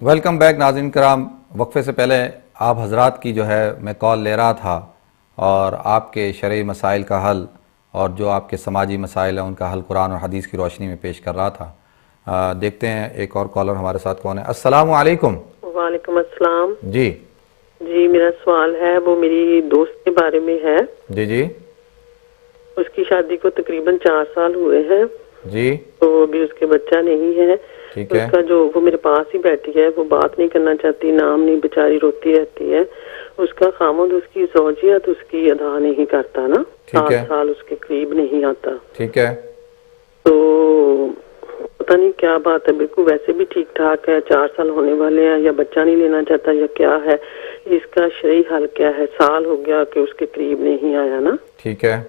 Welcome back ناظرین کرام. وقفے سے پہلے آپ حضرات کی جو ہے میں کال لے رہا تھا اور آپ کے شرعی مسائل کا حل اور جو آپ کے سماجی مسائل ہیں ان کا حل قرآن اور حدیث کی روشنی میں پیش کر رہا تھا. دیکھتے ہیں ایک اور کالر ہمارے ساتھ کون ہے. السلام علیکم. وعلیکم السلام. جی میرا سوال ہے وہ میری دوست کے بارے میں ہے. جی اس کی شادی کو تقریباً 4 سال ہوئے ہیں. جی تو ابھی اس کے بچہ نہیں ہے. ٹھیک ہے. اس کا جو وہ میرے پاس ہی بیٹھی ہے وہ بات نہیں کرنا چاہتی, نام نہیں, بیچاری روتی رہتی ہے. اس کا خامد اس کی زوجیت اس کی ادا نہیں کرتا نا, 7 سال اس کے قریب نہیں آتا. ٹھیک ہے. تو پتہ نہیں کیا بات ہے, بالکل ویسے بھی ٹھیک ٹھاک ہے, 4 سال ہونے والے ہیں, یا بچہ نہیں لینا چاہتا یا کیا ہے, اس کا شرعی حل کیا ہے؟ سال ہو گیا کہ اس کے قریب نہیں آیا نا. ٹھیک ہے.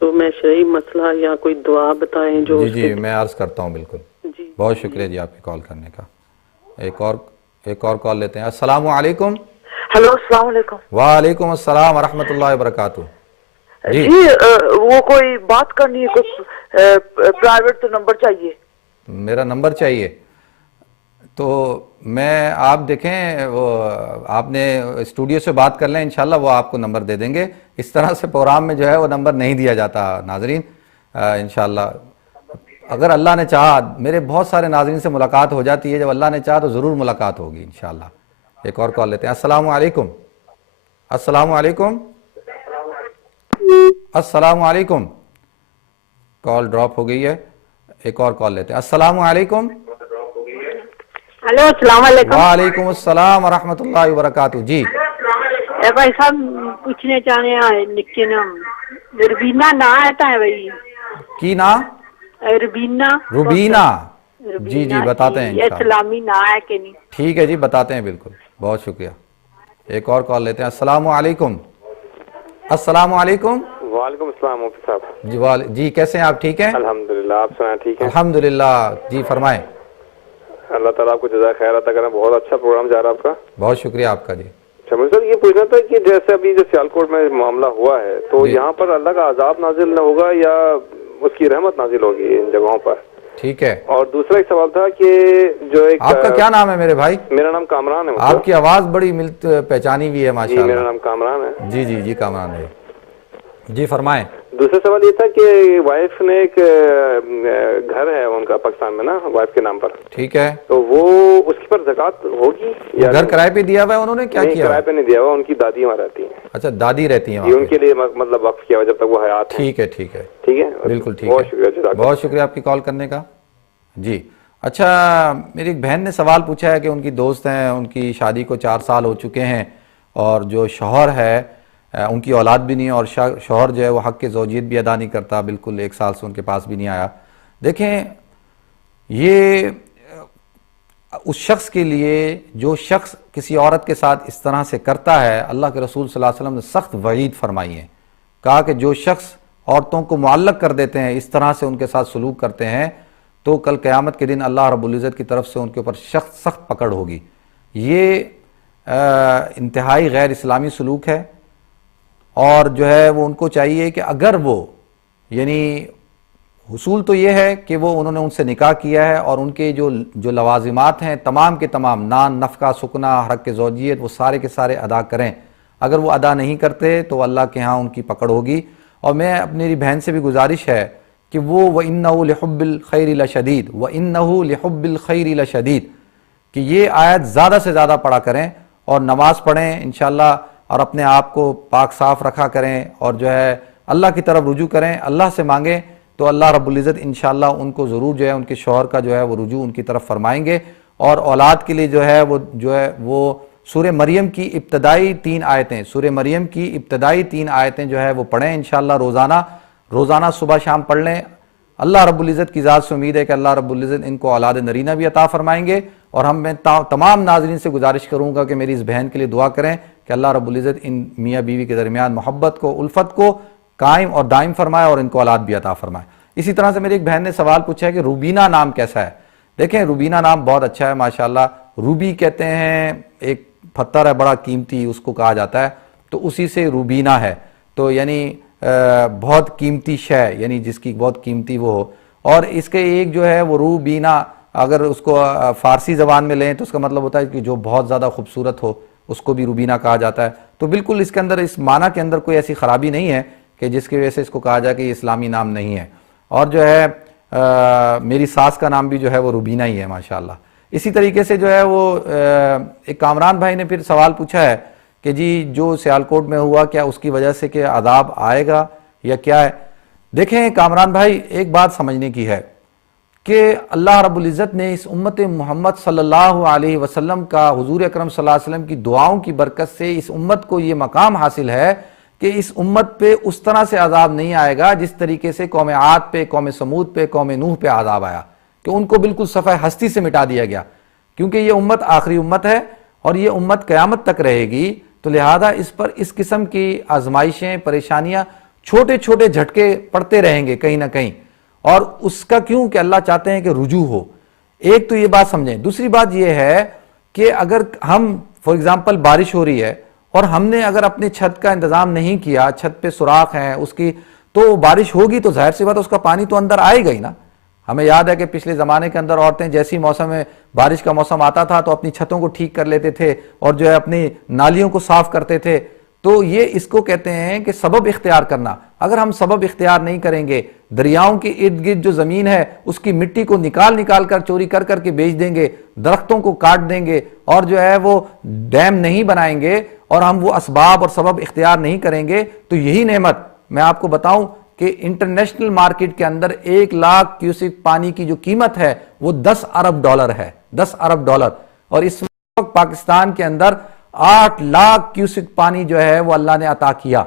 تو میں شرعی مسئلہ یا کوئی دعا بتائیں جو جی میں عرض کرتا ہوں. بالکل جی بہت شکریہ جی آپ کی کال کرنے کا. ایک اور کال لیتے ہیں. السلام علیکم. ہیلو السلام علیکم. وعلیکم السلام ورحمۃ اللہ وبرکاتہ. جی وہ کوئی بات کرنی ہے, کچھ پرائیویٹ تو نمبر چاہیے. میرا نمبر چاہیے تو میں آپ دیکھیں وہ آپ نے اسٹوڈیو سے بات کر لیں, انشاءاللہ وہ آپ کو نمبر دے دیں گے. اس طرح سے پروگرام میں جو ہے وہ نمبر نہیں دیا جاتا ناظرین. انشاءاللہ اگر اللہ نے چاہا, میرے بہت سارے ناظرین سے ملاقات ہو جاتی ہے, جب اللہ نے چاہا تو ضرور ملاقات ہوگی انشاءاللہ. ایک اور کال لیتے ہیں. السلام علیکم. السلام علیکم. السلام علیکم. کال ڈراپ ہو گئی ہے. ایک اور کال لیتے ہیں. السلام علیکم. ہلو السلام علیکم. وعلیکم السلام ورحمۃ اللہ وبرکاتہ. جی بھائی صاحب پوچھنے چاہنے ہیں نکے نام ربینہ نا آتا ہے بھائی کی نا ربینہ روبینہ. جی بتاتے ہیں انشاءاللہ. اسلامی نا ہے کہ نہیں؟ ٹھیک ہے جی بتاتے ہیں. بالکل بہت شکریہ. ایک اور کال لیتے ہیں. السلام علیکم. السلام علیکم. وعلیکم السلام مفتی صاحب. جی کیسے ہیں آپ؟ ٹھیک ہیں الحمدللہ, آپ سنائیں ٹھیک ہیں؟ الحمدللہ. جی فرمائیں. اللہ تعالیٰ آپ کو جزائے خیر عطا کریں, بہت اچھا پروگرام جا رہا ہے آپ کا. بہت شکریہ آپ کا. جی شمیر صاحب یہ پوچھنا تھا کہ جیسے ابھی جو سیالکوٹ میں معاملہ ہوا ہے تو یہاں پر اللہ کا عذاب نازل نہ ہوگا یا اس کی رحمت نازل ہوگی ان جگہوں پر؟ ٹھیک ہے. اور دوسرا ایک سوال تھا کہ جو ایک آپ کا کیا نام ہے میرے بھائی؟ میرا نام کامران ہے. آپ کی آواز بڑی پہچانی ہوئی ہے ماشاءاللہ. میرا نام کامران ہے. جی کامران ہے. جی فرمائیں. دوسرا سوال یہ تھا کہ وائف نے ایک گھر ہے ان کا پاکستان میں نا, وائف کے نام پر. ٹھیک ہے. تو وہ اس کی پر زکوٰۃ ہوگی یا گھر کرائے پہ دیا ہوا ہے انہوں نے؟ کیا کیا؟ کرائے پہ نہیں دیا ہوا, ان کی دادی وہاں رہتی ہیں. اچھا دادی رہتی ہیں ان کے لیے مطلب وقف کیا ہوا جب تک وہ حیات ہیں. ٹھیک ہے. ٹھیک ہے بالکل ٹھیک بہت ہے. شکریہ. بہت شکریہ آپ کی کال کرنے کا. جی اچھا میری ایک بہن نے سوال پوچھا ہے کہ ان کی دوست ہیں, ان کی شادی کو 4 سال ہو چکے ہیں اور جو شوہر ہے ان کی اولاد بھی نہیں ہے, اور شوہر جو ہے وہ حق کے زوجیت بھی ادا نہیں کرتا, بالکل 1 سال سے ان کے پاس بھی نہیں آیا. دیکھیں یہ اس شخص کے لیے جو شخص کسی عورت کے ساتھ اس طرح سے کرتا ہے, اللہ کے رسول صلی اللہ علیہ وسلم نے سخت وعید فرمائی ہے. کہا کہ جو شخص عورتوں کو معلق کر دیتے ہیں, اس طرح سے ان کے ساتھ سلوک کرتے ہیں, تو کل قیامت کے دن اللہ رب العزت کی طرف سے ان کے اوپر سخت پکڑ ہوگی. یہ انتہائی غیر اسلامی سلوک ہے, اور جو ہے وہ ان کو چاہیے کہ اگر وہ یعنی حصول تو یہ ہے کہ انہوں نے ان سے نکاح کیا ہے اور ان کے جو لوازمات ہیں تمام کے تمام, نان, نفقہ, سکنا, حق کے زوجیت, وہ سارے کے سارے ادا کریں. اگر وہ ادا نہیں کرتے تو اللہ کے ہاں ان کی پکڑ ہوگی. اور میں اپنی بہن سے بھی گزارش ہے کہ وہ وَإِنَّهُ لِحُبِّ الْخَيْرِ لَشَدِيدٌ وَإِنَّهُ لِحُبِّ الْخَيْرِ لَشَدِيدٌ, کہ یہ آیت زیادہ سے زیادہ پڑھا کریں اور نماز پڑھیں انشاءاللہ, اور اپنے آپ کو پاک صاف رکھا کریں, اور جو ہے اللہ کی طرف رجوع کریں, اللہ سے مانگیں, تو اللہ رب العزت انشاءاللہ ان کو ضرور جو ہے ان کے شوہر کا جو ہے وہ رجوع ان کی طرف فرمائیں گے. اور اولاد کے لیے جو ہے وہ سورہ مریم کی ابتدائی 3 آیتیں, سورہ مریم کی ابتدائی 3 آیتیں جو ہے وہ پڑھیں انشاءاللہ. روزانہ صبح شام پڑھ لیں. اللہ رب العزت کی ذات سے امید ہے کہ اللہ رب العزت ان کو اولاد نرینہ بھی عطا فرمائیں گے. اور میں تمام ناظرین سے گزارش کروں گا کہ میری اس بہن کے لیے دعا کریں کہ اللہ رب العزت ان میاں بیوی کے درمیان محبت کو, الفت کو قائم اور دائم فرمائے اور ان کو اولاد بھی عطا فرمائے. اسی طرح سے میری ایک بہن نے سوال پوچھا ہے کہ روبینہ نام کیسا ہے. دیکھیں روبینہ نام بہت اچھا ہے ماشاءاللہ. روبی کہتے ہیں ایک پتھر ہے بڑا قیمتی, اس کو کہا جاتا ہے, تو اسی سے روبینہ ہے, تو یعنی بہت قیمتی شے, یعنی جس کی بہت قیمتی وہ ہو. اور اس کے ایک جو ہے وہ روبینہ اگر اس کو فارسی زبان میں لیں تو اس کا مطلب ہوتا ہے کہ جو بہت زیادہ خوبصورت ہو اس کو بھی روبینہ کہا جاتا ہے. تو بالکل اس کے اندر اس معنی کے اندر کوئی ایسی خرابی نہیں ہے کہ جس کی وجہ سے اس کو کہا جائے کہ یہ اسلامی نام نہیں ہے. اور جو ہے میری ساس کا نام بھی جو ہے وہ روبینہ ہی ہے ماشاءاللہ. اسی طریقے سے جو ہے وہ ایک کامران بھائی نے پھر سوال پوچھا ہے کہ جی جو سیالکوٹ میں ہوا کیا اس کی وجہ سے کہ عذاب آئے گا یا کیا ہے. دیکھیں کامران بھائی ایک بات سمجھنے کی ہے کہ اللہ رب العزت نے اس امت محمد صلی اللہ علیہ وسلم کا حضور اکرم صلی اللہ علیہ وسلم کی دعاؤں کی برکت سے اس امت کو یہ مقام حاصل ہے کہ اس امت پہ اس طرح سے عذاب نہیں آئے گا جس طریقے سے قوم عاد پہ، قوم سمود پہ، قوم نوح پہ عذاب آیا کہ ان کو بالکل صفحہ ہستی سے مٹا دیا گیا. کیونکہ یہ امت آخری امت ہے اور یہ امت قیامت تک رہے گی، تو لہذا اس پر اس قسم کی آزمائشیں، پریشانیاں، چھوٹے چھوٹے جھٹکے پڑتے رہیں گے کہیں نہ کہیں. اور اس کا کیوں کہ اللہ چاہتے ہیں کہ رجوع ہو. ایک تو یہ بات سمجھیں. دوسری بات یہ ہے کہ اگر ہم فار ایگزامپل بارش ہو رہی ہے اور ہم نے اگر اپنی چھت کا انتظام نہیں کیا، چھت پہ سوراخ ہیں اس کی، تو بارش ہوگی تو ظاہر سی بات اس کا پانی تو اندر آئے گا ہی نا. ہمیں یاد ہے کہ پچھلے زمانے کے اندر عورتیں جیسی موسم میں بارش کا موسم آتا تھا تو اپنی چھتوں کو ٹھیک کر لیتے تھے اور جو ہے اپنی نالیوں کو صاف کرتے تھے. تو یہ اس کو کہتے ہیں کہ سبب اختیار کرنا. اگر ہم سبب اختیار نہیں کریں گے، دریاؤں کے ارد گرد جو زمین ہے اس کی مٹی کو نکال کر چوری کر کے بیچ دیں گے، درختوں کو کاٹ دیں گے اور جو ہے وہ ڈیم نہیں بنائیں گے اور ہم وہ اسباب اور سبب اختیار نہیں کریں گے، تو یہی نعمت میں آپ کو بتاؤں کہ انٹرنیشنل مارکیٹ کے اندر 1 لاکھ کیوسک پانی کی جو قیمت ہے وہ $10 ارب ہے، $10 ارب. اور اس وقت پاکستان کے اندر 8 لاکھ کیوسک پانی جو ہے وہ اللہ نے عطا کیا.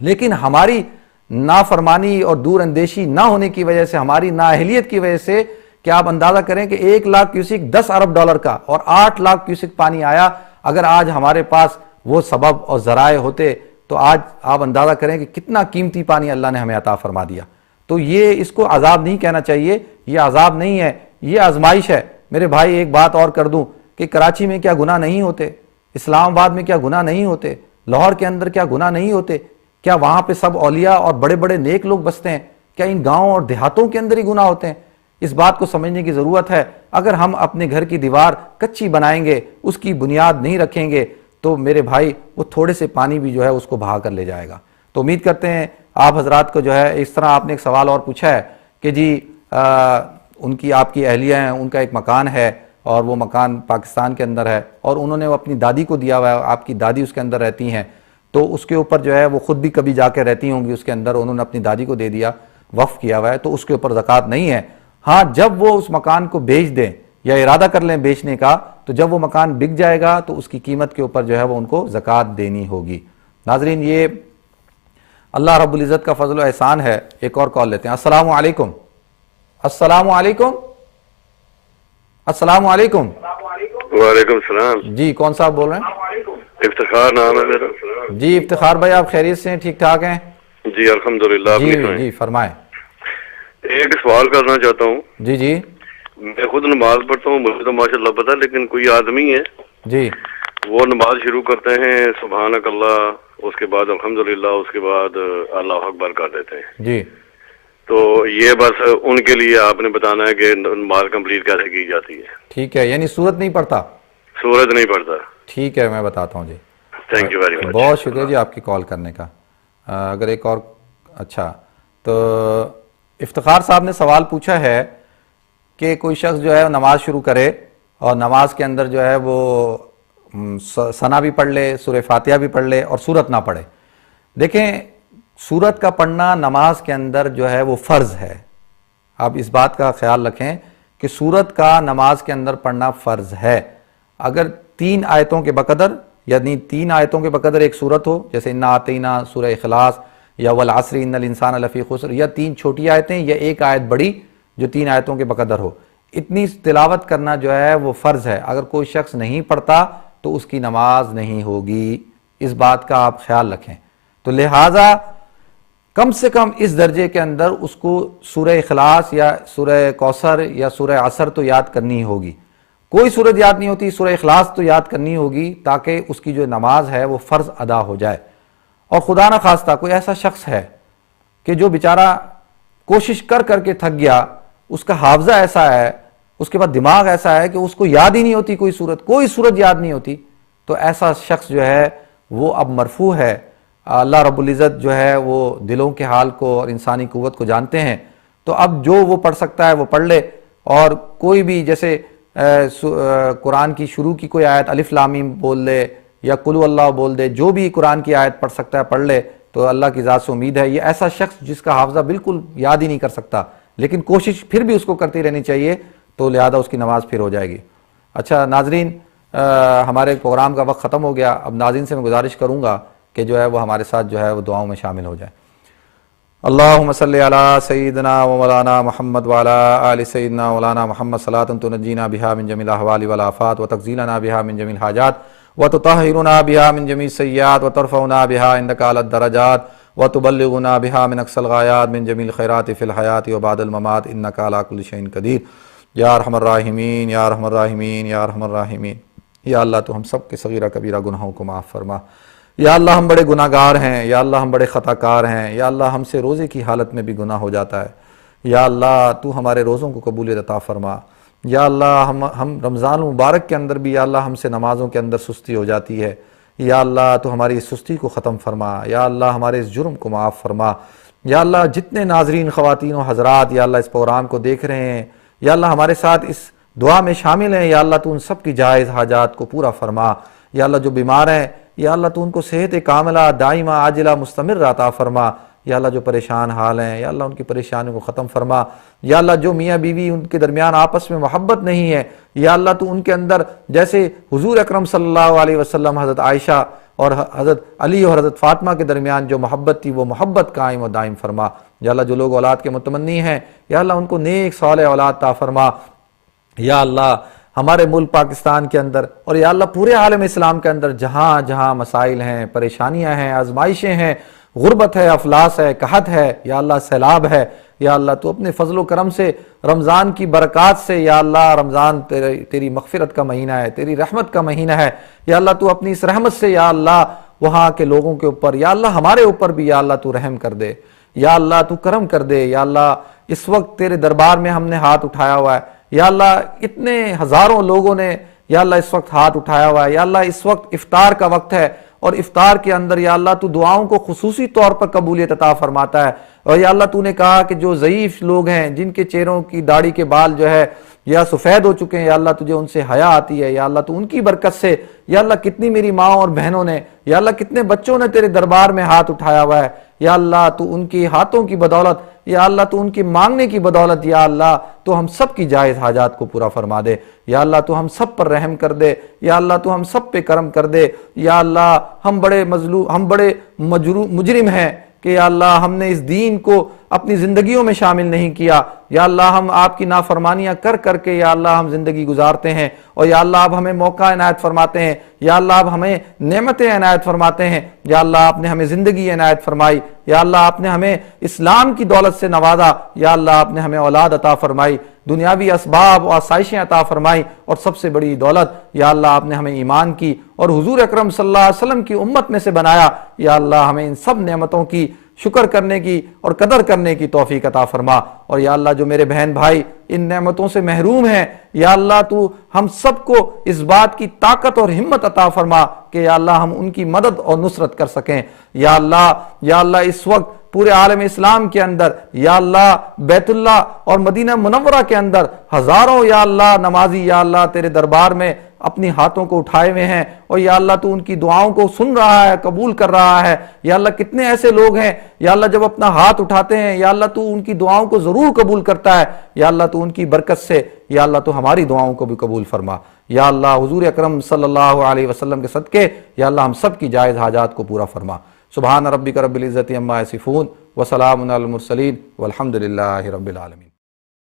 لیکن ہماری نافرمانی اور دور اندیشی نہ ہونے کی وجہ سے، ہماری نااہلیت کی وجہ سے، کہ آپ اندازہ کریں کہ 1 لاکھ کیوسک $10 ارب کا اور 8 لاکھ کیوسک پانی آیا. اگر آج ہمارے پاس وہ سبب اور ذرائع ہوتے تو آج آپ اندازہ کریں کہ کتنا قیمتی پانی اللہ نے ہمیں عطا فرما دیا. تو یہ اس کو عذاب نہیں کہنا چاہیے، یہ عذاب نہیں ہے، یہ آزمائش ہے. میرے بھائی ایک بات اور کر دوں کہ کراچی میں کیا گناہ نہیں ہوتے؟ اسلام آباد میں کیا گناہ نہیں ہوتے؟ لاہور کے اندر کیا گناہ نہیں ہوتے؟ کیا وہاں پہ سب اولیاء اور بڑے بڑے نیک لوگ بستے ہیں؟ کیا ان گاؤں اور دیہاتوں کے اندر ہی گناہ ہوتے ہیں؟ اس بات کو سمجھنے کی ضرورت ہے. اگر ہم اپنے گھر کی دیوار کچی بنائیں گے، اس کی بنیاد نہیں رکھیں گے، تو میرے بھائی وہ تھوڑے سے پانی بھی جو ہے اس کو بہا کر لے جائے گا. تو امید کرتے ہیں آپ حضرات کو جو ہے اس طرح آپ نے ایک سوال اور پوچھا ہے کہ جی ان کی آپ کی اہلیہ ہیں، ان کا ایک مکان ہے اور وہ مکان پاکستان کے اندر ہے اور انہوں نے وہ اپنی دادی کو دیا ہوا ہے، آپ کی دادی اس کے اندر رہتی ہیں، تو اس کے اوپر جو ہے وہ خود بھی کبھی جا کے رہتی ہوں گی اس کے اندر، انہوں نے اپنی دادی کو دے دیا، وقف کیا ہوا ہے، تو اس کے اوپر زکوٰۃ نہیں ہے. ہاں جب وہ اس مکان کو بیچ دیں یا ارادہ کر لیں بیچنے کا، تو جب وہ مکان بک جائے گا تو اس کی قیمت کے اوپر جو ہے وہ ان کو زکوٰۃ دینی ہوگی. ناظرین یہ اللہ رب العزت کا فضل و احسان ہے. ایک اور کال لیتے ہیں. السلام علیکم. السلام علیکم. السلام علیکم. وعلیکم السلام. جی کون صاحب بول رہے ہیں؟ افتخار نام ہے میرا. جی افتخار بھائی آپ خیریت سے ہیں؟ ٹھیک ٹھاک ہیں؟ جی الحمدللہ. جی فرمائیں. ایک سوال کرنا چاہتا ہوں. جی میں خود نماز پڑھتا ہوں، مجھے تو ماشاءاللہ پتہ، لیکن کوئی آدمی ہے جی وہ نماز شروع کرتے ہیں سبحانک اللہ، اس کے بعد الحمدللہ، اس کے بعد اللہ اکبر کر دیتے ہیں. جی تو یہ بس ان کے لیے آپ نے بتانا ہے کہ نماز کمپلیٹ کیسے کی جاتی ہے. ٹھیک ہے، یعنی سورت نہیں پڑھتا؟ سورت نہیں پڑھتا. ٹھیک ہے میں بتاتا ہوں جی. Thank you very much. بہت شکریہ جی آپ کی کال کرنے کا. اگر ایک اور اچھا تو افتخار صاحب نے سوال پوچھا ہے کہ کوئی شخص جو ہے نماز شروع کرے اور نماز کے اندر جو ہے وہ ثنا بھی پڑھ لے، سورہ فاتحہ بھی پڑھ لے اور سورت نہ پڑھے. دیکھیں سورت کا پڑھنا نماز کے اندر جو ہے وہ فرض ہے. آپ اس بات کا خیال رکھیں کہ سورت کا نماز کے اندر پڑھنا فرض ہے. اگر 3 آیتوں کے بقدر، یعنی 3 آیتوں کے بقدر ایک سورت ہو، جیسے انا اعطینٰ، سورہ اخلاص یا والعصر ان الانسان لفی خسر، یا 3 چھوٹی آیتیں یا 1 آیت بڑی جو 3 آیتوں کے بقدر ہو، اتنی تلاوت کرنا جو ہے وہ فرض ہے. اگر کوئی شخص نہیں پڑھتا تو اس کی نماز نہیں ہوگی. اس بات کا آپ خیال رکھیں. تو لہٰذا کم سے کم اس درجے کے اندر اس کو سورہ اخلاص یا سورہ کوثر یا سورہ عصر تو یاد کرنی ہوگی. کوئی سورت یاد نہیں ہوتی، سورہ اخلاص تو یاد کرنی ہوگی تاکہ اس کی جو نماز ہے وہ فرض ادا ہو جائے. اور خدا نہ خواستہ کوئی ایسا شخص ہے کہ جو بیچارہ کوشش کر کے تھک گیا، اس کا حافظہ ایسا ہے اس کے بعد دماغ ایسا ہے کہ اس کو یاد ہی نہیں ہوتی کوئی صورت یاد نہیں ہوتی، تو ایسا شخص جو ہے وہ اب مرفوع ہے۔ اللہ رب العزت جو ہے وہ دلوں کے حال کو اور انسانی قوت کو جانتے ہیں، تو اب جو وہ پڑھ سکتا ہے وہ پڑھ لے، اور کوئی بھی جیسے قرآن کی شروع کی کوئی آیت الف لام میم بول لے یا قل هو اللہ بول دے، جو بھی قرآن کی آیت پڑھ سکتا ہے پڑھ لے، تو اللہ کی ذات سے امید ہے۔ یہ ایسا شخص جس کا حافظہ بالکل یاد ہی نہیں کر سکتا، لیکن کوشش پھر بھی اس کو کرتی رہنی چاہیے، تو لہذا اس کی نماز پھر ہو جائے گی۔ اچھا ناظرین، ہمارے پروگرام کا وقت ختم ہو گیا۔ اب ناظرین سے میں گزارش کروں گا کہ جو ہے وہ ہمارے ساتھ جو ہے وہ دعاؤں میں شامل ہو جائے۔ اللہم صلی علی سیدنا و مولانا محمد وعلی آل سیدنا مولانا محمد صلاۃ تنجینا بہا من جمیع الاحوال والآفات وتغزیلنا بہا من جمیع الحاجات وتطہرنا بہا من جمیع السیئات وترفعنا بہا عندک اعلی الدرجات وتبلغنا بہا من اقصى الغایات من جمیع الخیرات فی الحیات وبعد الممات انک علی کل شیء قدیر۔ یا ارحم الراحمین یا ارحم الراحمین یا ارحم الراحمین، یا اللہ تو ہم سب کے صغیرہ کبیرہ گناہوں کو معاف فرما۔ یا اللہ ہم بڑے گناہ گار ہیں، یا اللہ ہم بڑے خطا کار ہیں، یا اللہ ہم سے روزے کی حالت میں بھی گناہ ہو جاتا ہے، یا اللہ تو ہمارے روزوں کو قبولیت عطا فرما۔ یا اللہ ہم رمضان مبارک کے اندر بھی یا اللہ ہم سے نمازوں کے اندر سستی ہو جاتی ہے، یا اللہ تو ہماری اس سستی کو ختم فرما، یا اللہ ہمارے اس جرم کو معاف فرما۔ یا اللہ جتنے ناظرین خواتین و حضرات یا اللہ اس پروگرام کو دیکھ رہے ہیں، یا اللہ ہمارے ساتھ اس دعا میں شامل ہیں، یا اللہ تو ان سب کی جائز حاجات کو پورا فرما۔ یا اللہ جو بیمار ہیں یا اللہ تو ان کو صحت کاملہ دائمہ عاجلہ مستمر عطا فرما۔ یا اللہ جو پریشان حال ہیں یا اللہ ان کی پریشانیوں کو ختم فرما۔ یا اللہ جو میاں بیوی ان کے درمیان آپس میں محبت نہیں ہے، یا اللہ تو ان کے اندر جیسے حضور اکرم صلی اللہ علیہ وسلم، حضرت عائشہ اور حضرت علی اور حضرت فاطمہ کے درمیان جو محبت تھی وہ محبت قائم و دائم فرما۔ یا اللہ جو لوگ اولاد کے متمنی ہیں یا اللہ ان کو نیک صالح اولاد عطا فرما۔ یا اللہ ہمارے ملک پاکستان کے اندر اور یا اللہ پورے عالم اسلام کے اندر جہاں جہاں مسائل ہیں، پریشانیاں ہیں، آزمائشیں ہیں، غربت ہے، افلاس ہے، قحط ہے، یا اللہ سیلاب ہے، یا اللہ تو اپنے فضل و کرم سے رمضان کی برکات سے یا اللہ رمضان تیری مغفرت کا مہینہ ہے، تیری رحمت کا مہینہ ہے، یا اللہ تو اپنی اس رحمت سے یا اللہ وہاں کے لوگوں کے اوپر یا اللہ ہمارے اوپر بھی یا اللہ تو رحم کر دے، یا اللہ تو کرم کر دے۔ یا اللہ اس وقت تیرے دربار میں ہم نے ہاتھ اٹھایا ہوا ہے، یا اللہ اتنے ہزاروں لوگوں نے یا اللہ اس وقت ہاتھ اٹھایا ہوا ہے، یا اللہ اس وقت افطار کا وقت ہے، اور افطار کے اندر یا اللہ تو دعاؤں کو خصوصی طور پر قبولیت عطا فرماتا ہے۔ اور یا اللہ تو نے کہا کہ جو ضعیف لوگ ہیں جن کے چہروں کی داڑھی کے بال جو ہے یا سفید ہو چکے ہیں، یا اللہ تجھے ان سے حیا آتی ہے، یا اللہ تو ان کی برکت سے یا اللہ کتنی میری ماں اور بہنوں نے یا اللہ کتنے بچوں نے تیرے دربار میں ہاتھ اٹھایا ہوا ہے، یا اللہ تو ان کی ہاتھوں کی بدولت یا اللہ تو ان کی مانگنے کی بدولت یا اللہ تو ہم سب کی جائز حاجات کو پورا فرما دے، یا اللہ تو ہم سب پر رحم کر دے، یا اللہ تو ہم سب پہ کرم کر دے۔ یا اللہ ہم بڑے مجرم ہیں کہ یا اللہ ہم نے اس دین کو اپنی زندگیوں میں شامل نہیں کیا، یا اللہ ہم آپ کی نافرمانیاں کر کر کے یا اللہ ہم زندگی گزارتے ہیں، اور یا اللہ اب ہمیں موقع عنایت فرماتے ہیں، یا اللہ اب ہمیں نعمتیں عنایت فرماتے ہیں، یا اللہ آپ نے ہمیں زندگی عنایت فرمائی، یا اللہ آپ نے ہمیں اسلام کی دولت سے نوازا، یا اللہ آپ نے ہمیں اولاد عطا فرمائی، دنیاوی اسباب و آسائشیں عطا فرمائی، اور سب سے بڑی دولت یا اللہ آپ نے ہمیں ایمان کی اور حضور اکرم صلی اللہ علیہ وسلم کی امت میں سے بنایا۔ یا اللہ ہمیں ان سب نعمتوں کی شکر کرنے کی اور قدر کرنے کی توفیق عطا فرما۔ اور یا اللہ جو میرے بہن بھائی ان نعمتوں سے محروم ہیں، یا اللہ تو ہم سب کو اس بات کی طاقت اور ہمت عطا فرما کہ یا اللہ ہم ان کی مدد اور نصرت کر سکیں۔ یا اللہ اس وقت پورے عالم اسلام کے اندر یا اللہ بیت اللہ اور مدینہ منورہ کے اندر ہزاروں یا اللہ نمازی یا اللہ تیرے دربار میں اپنی ہاتھوں کو اٹھائے ہوئے ہیں، اور یا اللہ تو ان کی دعاؤں کو سن رہا ہے، قبول کر رہا ہے۔ یا اللہ کتنے ایسے لوگ ہیں یا اللہ جب اپنا ہاتھ اٹھاتے ہیں یا اللہ تو ان کی دعاؤں کو ضرور قبول کرتا ہے، یا اللہ تو ان کی برکت سے یا اللہ تو ہماری دعاؤں کو بھی قبول فرما۔ یا اللہ حضور اکرم صلی اللہ علیہ وسلم کے صدقے یا اللہ ہم سب کی جائز حاجات کو پورا فرما۔ سبحان ربک رب العزت عما یصفون وسلام علی المرسلین والحمد للہ رب العالمین۔